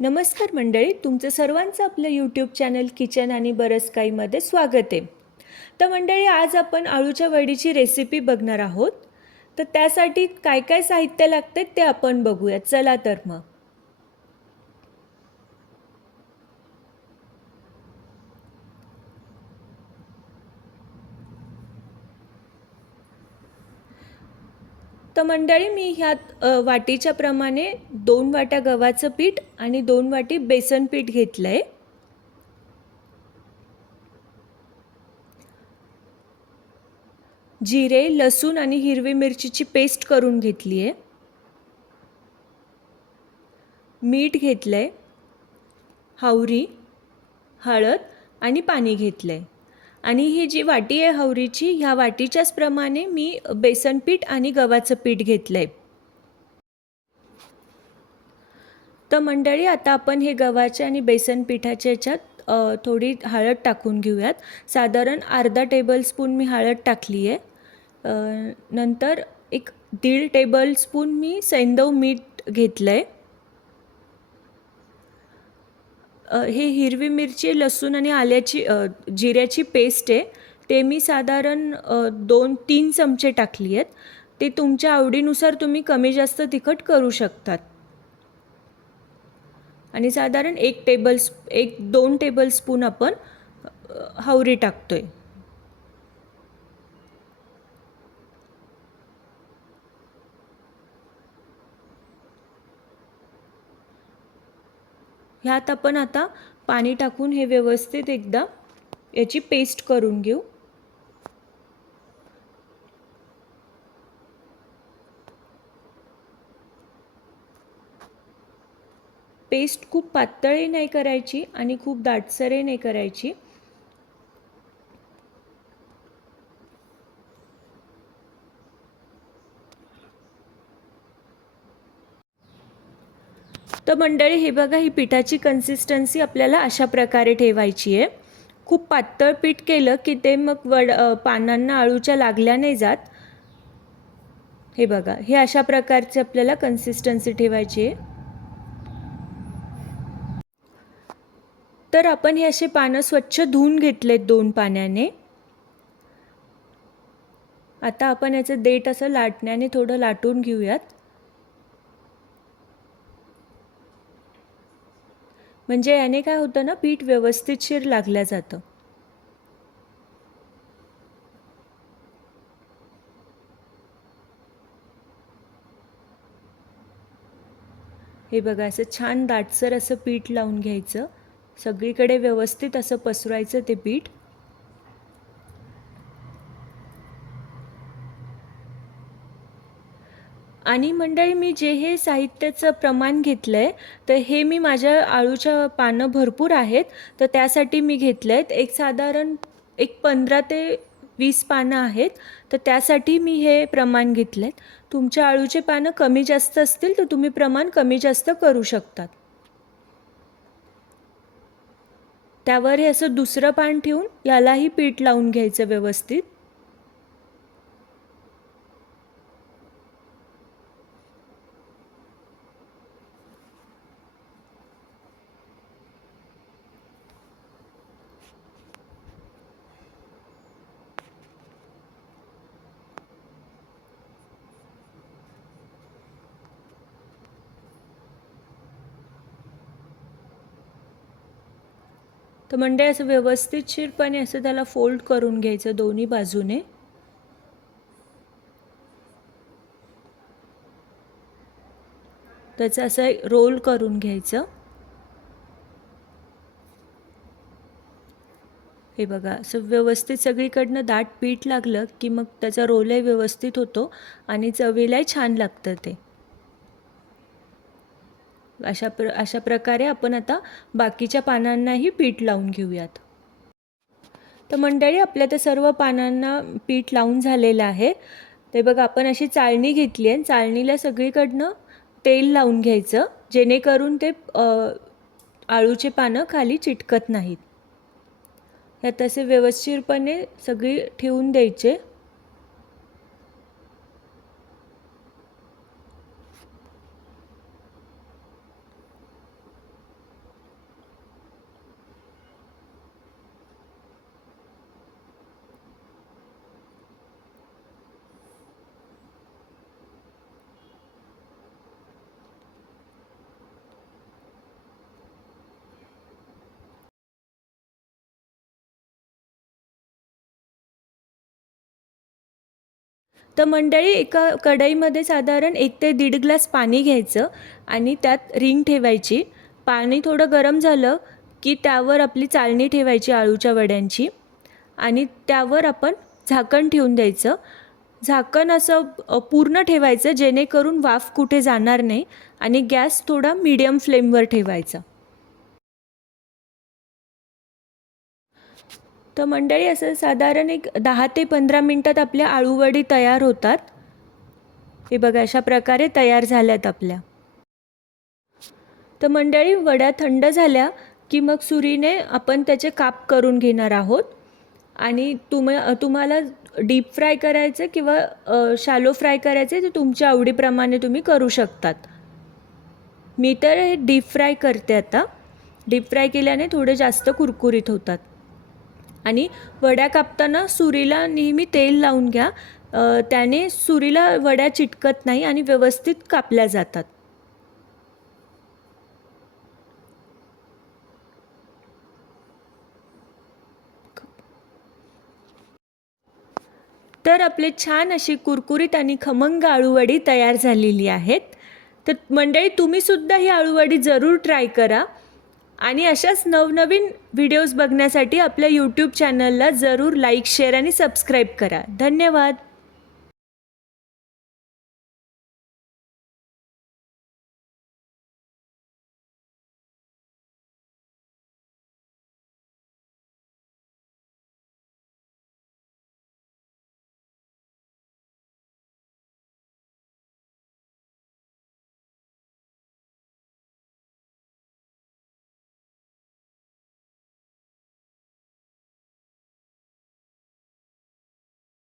नमस्कार मंडळी तुमचं सर्वांचं आपलं यूट्यूब चॅनल किचन आणि बरंच काहीमध्ये स्वागत आहे. तर मंडळी आज आपण आळूच्या वडीची रेसिपी बघणार आहोत. तर त्यासाठी काय काय साहित्य लागते ते आपण बघूयात. चला तर मग. तर मंडळी मी ह्यात वाटीच्या प्रमाणे दोन वाट्या गव्हाचं पीठ आणि दोन वाटी बेसन पीठ घेतलं आहे जिरे लसूण आणि हिरवी मिरचीची पेस्ट करून घेतली आहे मीठ घेतलं आहे हावरी हळद आणि पाणी घेतलं आहे आणि ही जी वाटी आहे हवरीची ह्या वाटीच्याच प्रमाणे मी बेसन पीठ आणि गव्हाचं पीठ घेतलं आहे तर मंडळी आता आपण हे गव्हाच्या आणि बेसन पिठाच्या ह्याच्यात थोडी हळद टाकून घेऊयात. साधारण अर्धा टेबलस्पून मी हळद टाकली आहे. नंतर एक दीड टेबलस्पून मी सैंदव मीठ घेतलं आहे हे हिरवी मिरची लसूण आणि आल्याची जिऱ्याची पेस्ट आहे. ते मी साधारण दोन तीन चमचे टाकली आहेत. ते तुमच्या आवडीनुसार तुम्ही कमी जास्त तिखट करू शकतात. आणि साधारण एक टेबल एक दोन टेबलस्पून आपण अ, हावरी टाकतोय. ह्यात आपण आता पाणी टाकून हे व्यवस्थित एकदा याची पेस्ट करून घेऊ. पेस्ट खूप पातळी नाही करायची आणि खूप दाटसरही नाही करायची. तर मंडळी हे बघा ही पिठाची कन्सिस्टन्सी आपल्याला अशा प्रकारे ठेवायची आहे. खूप पातळ पीठ केलं की ते मग वड पानांना आळूच्या लागल्या नाही जात. हे बघा हे अशा प्रकारची आपल्याला कन्सिस्टन्सी ठेवायची आहे. तर आपण हे असे पानं स्वच्छ धुवून घेतलेत दोन पाण्याने. आता आपण याचं देठ असं लाटण्याने थोडं लाटून घेऊयात. म्हणजे याने काय होतं ना पीठ व्यवस्थितशीर लागलं जातं. हे बघा असं छान दाटसर असं पीठ लावून घ्यायचं. सगळीकडे व्यवस्थित असं पसरवायचं ते पीठ. आणि मंडळी मी जे हे साहित्याचं प्रमाण घेतलं आहे तर हे मी माझ्या आळूच्या पानं भरपूर आहेत तर त्यासाठी मी घेतलं आहेत एक साधारण एक पंधरा ते वीस पानं आहेत तर त्यासाठी मी हे प्रमाण घेतलं आहेत तुमच्या आळूचे पानं कमी जास्त असतील तर तुम्ही प्रमाण कमी जास्त करू शकतात. त्यावर हे असं दुसरं पान ठेवून यालाही पीठ लावून घ्यायचं व्यवस्थित. तर म्हणजे असं व्यवस्थितशीरपणे असं त्याला फोल्ड करून घ्यायचं दोन्ही बाजूने. त्याचं असं रोल करून घ्यायचं. हे बघा असं व्यवस्थित सगळीकडनं दाट पीठ लागलं की मग त्याचा रोलही व्यवस्थित होतो आणि चवीलाही छान लागतं ते. अशा प्र अशा प्रकारे आपण आता बाकीच्या पानांनाही पीठ लावून घेऊयात. तर मंडळी आपल्या त्या सर्व पानांना पीठ लावून झालेलं आहे. ते बघा आपण अशी चाळणी घेतली आहे. चाळणीला सगळीकडनं तेल लावून घ्यायचं जेणेकरून ते आळूचे पानं खाली चिटकत नाहीत. ह्यात असे व्यवस्थितपणे सगळी ठेवून द्यायचे. तर मंडळी एका कढईमध्ये साधारण एक ते दीड ग्लास पाणी घ्यायचं आणि त्यात रिंग ठेवायची. पाणी थोडं गरम झालं की त्यावर आपली चाळणी ठेवायची आळूच्या वड्यांची आणि त्यावर आपण झाकण ठेवून द्यायचं. झाकण असं पूर्ण ठेवायचं जेणेकरून वाफ कुठे जाणार नाही आणि गॅस थोडा मीडियम फ्लेमवर ठेवायचा. तर मंडळी असं साधारण एक दहा ते पंधरा मिनटात आपल्या आळूवडी तयार होतात. हे बघा अशा प्रकारे तयार झाल्यात आपल्या. तर मंडळी वड्या थंड झाल्या की मग सुरीने आपण त्याचे काप करून घेणार आहोत. आणि तुम तुम्हाला डीप फ्राय करायचं किंवा शालो फ्राय करायचे ते तुमच्या आवडीप्रमाणे तुम्ही करू शकतात. मी तर हे डीप फ्राय करते आता. डीप फ्राय केल्याने थोडे जास्त कुरकुरीत होतात. आणि वड्या कापताना सुरीला नेहमी तेल लावून घ्या. त्याने सुरीला वड्या चिटकत नाही आणि व्यवस्थित कापल्या जातात. तर आपले छान अशी कुरकुरीत आणि खमंग आळूवडी तयार झालेली आहेत. तर मंडळी तुम्हीसुद्धा ही आळूवडी जरूर ट्राय करा. आणि अशाच नवनवीन व्हिडिओज बघण्यासाठी आपल्या यूट्यूब चॅनलला जरूर लाईक शेअर आणि सबस्क्राईब करा. धन्यवाद.